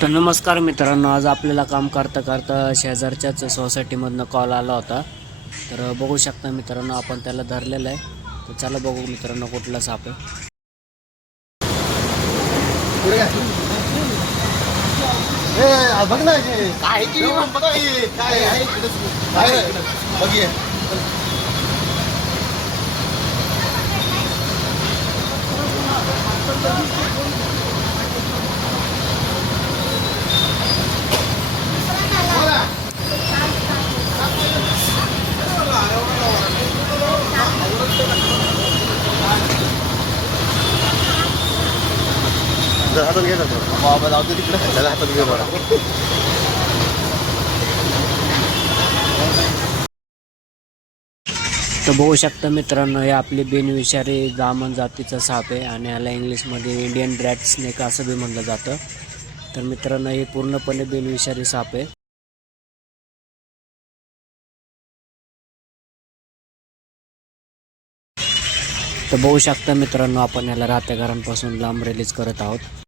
तर नमस्कार मित्रांनो, आज आपल्याला काम करता करता शेजारच्याच सोसायटीमधनं कॉल आला होता. तर बघू शकता मित्रांनो, आपण त्याला धरलेलं आहे. तर चला बघू मित्रांनो कुठला साप आहे. बघ ना काय काय आहे बघ हातात घे ना बाबा जाऊ दे तिकडे त्याला हातात घे बघा. तर बघू शकता मित्रांनो, हे आपली बिनविषारी दामन जातीचा साप आहे आणि याला इंग्लिशमध्ये इंडियन रॅट स्नेक असं बी म्हणलं जातं. तर मित्रांनो, हे पूर्णपणे बिनविषारी साप आहे. तर बघू शकता मित्रांनो, आपण याला राहत्या घरांपासून लांब रिलीज करत आहोत.